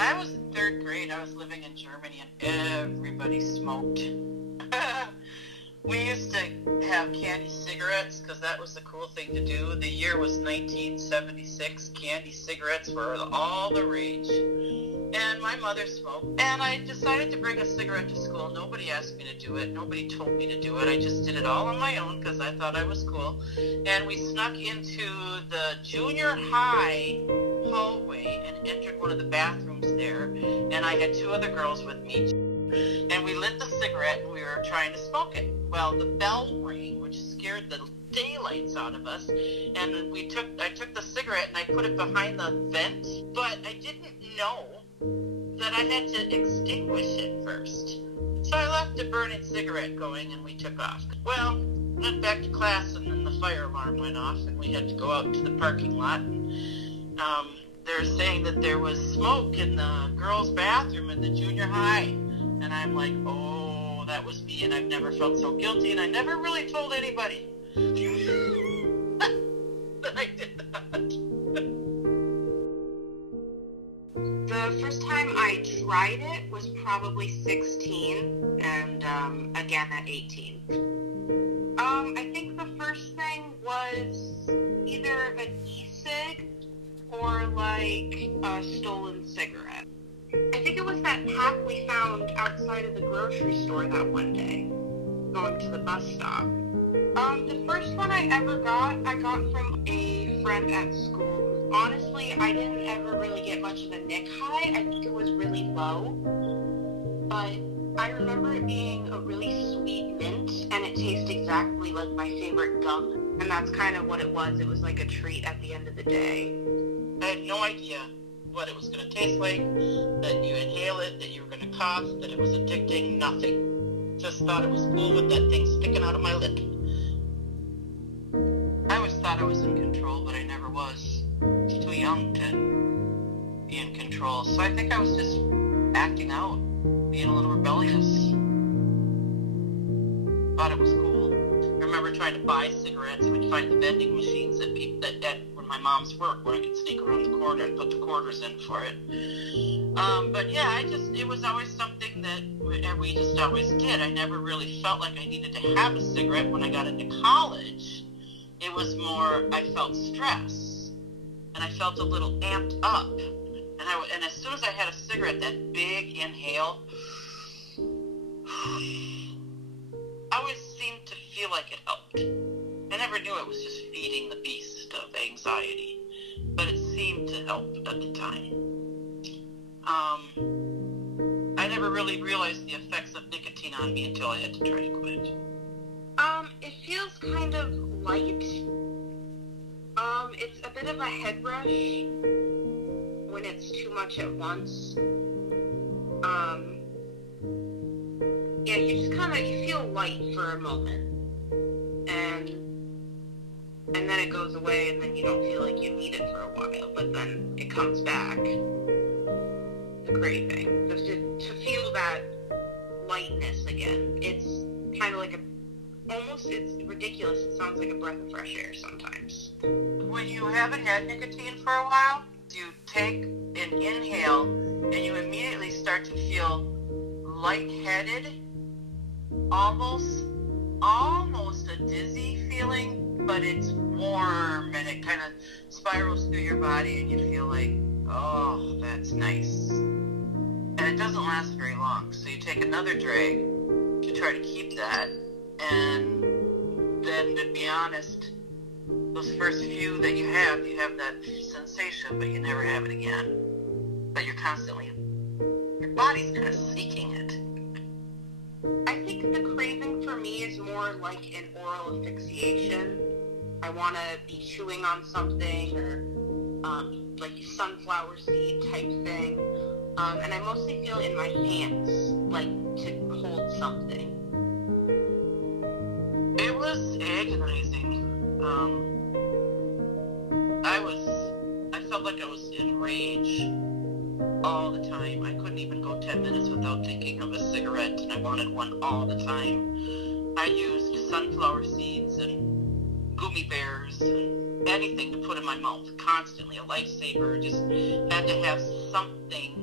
I was in third grade. I was living in Germany, and everybody smoked. We used to have candy cigarettes because that was the cool thing to do. The year was 1976. Candy cigarettes were all the rage. And my mother smoked. And I decided to bring a cigarette to school. Nobody asked me to do it. Nobody told me to do it. I just did it all on my own because I thought I was cool. And we snuck into the junior high hallway and entered one of the bathrooms there. And I had two other girls with me. And we lit the cigarette and we were trying to smoke it. Well, the bell rang, which scared the daylights out of us. And I took the cigarette and I put it behind the vent. But I didn't know that I had to extinguish it first. So I left a burning cigarette going and we took off. Well, went back to class and then the fire alarm went off and we had to go out to the parking lot. And they're saying that there was smoke in the girls' bathroom in the junior high. And I'm like, oh, that was me, and I've never felt so guilty, and I never really told anybody that I did that. The first time I tried it was probably 16, and again at 18. I think the first thing was either an e-cig or like a stolen cigarette. I think it was that pack we found outside of the grocery store that one day, going to the bus stop. The first one I ever got, I got from a friend at school. Honestly, I didn't ever really get much of a nic high. I think it was really low. But I remember it being a really sweet mint, and it tasted exactly like my favorite gum. And that's kind of what it was. It was like a treat at the end of the day. I had no idea what it was going to taste like, that you inhale it, that you were going to cough, that it was addicting, nothing. Just thought it was cool with that thing sticking out of my lip. I always thought I was in control, but I never was. I was too young to be in control. So I think I was just acting out, being a little rebellious. Thought it was cool. I remember trying to buy cigarettes. We'd find the vending machines at my mom's work where I could sneak around the corner and put the quarters in for it. But yeah, it was always something that we just always did. I never really felt like I needed to have a cigarette when I got into college. It was more, I felt stress and I felt a little amped up. And as soon as I had a cigarette, that big inhale, I always seemed to feel like it helped. I never knew it was just feeding the beast of anxiety, but it seemed to help at the time. I never really realized the effects of nicotine on me until I had to try to quit. It feels kind of light. It's a bit of a head rush when it's too much at once. Yeah, you just you feel light for a moment. And then it goes away, and then you don't feel like you need it for a while, but then it comes back. The craving. Just to feel that lightness again. It's kind of like it's ridiculous. It sounds like a breath of fresh air sometimes. When you haven't had nicotine for a while, you take an inhale, and you immediately start to feel lightheaded, almost a dizzy feeling, but it's warm and it kind of spirals through your body and you feel like, oh, that's nice. And it doesn't last very long, so you take another drag to try to keep that, and then, to be honest, those first few that you have that sensation, but you never have it again. But your body's kind of seeking it. I think the craving for me is more like an oral asphyxiation. I want to be chewing on something, or like sunflower seed type thing. And I mostly feel in my hands, like to hold something. It was agonizing. I felt like I was in rage all the time. I couldn't even go 10 minutes without thinking of a cigarette, and I wanted one all the time. I used sunflower seeds and gummy bears and anything to put in my mouth constantly. A lifesaver. Just had to have something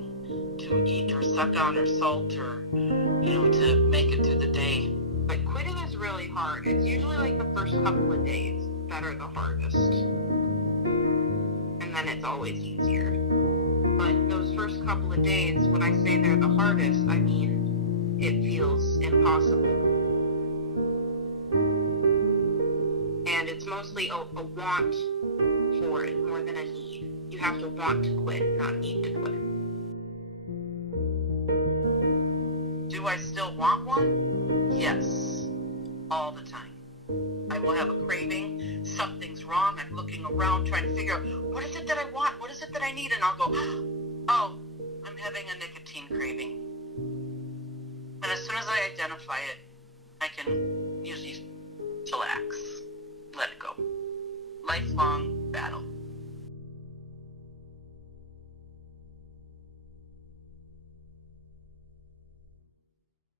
to eat or suck on or salt or, to make it through the day. But quitting is really hard. It's usually like the first couple of days that are the hardest. And then it's always easier. But those first couple of days, when I say they're the hardest, I mean it feels impossible. And it's mostly a want for it more than a need. You have to want to quit, not need to quit. Do I still want one? Yes. All the time. I will have a craving. Something's wrong. I'm looking around trying to figure out, what is it that I want? What is it that I need? And I'll go, oh, I'm having a nicotine craving. And as soon as I identify it, I can usually chillax. Let it go. Lifelong battle.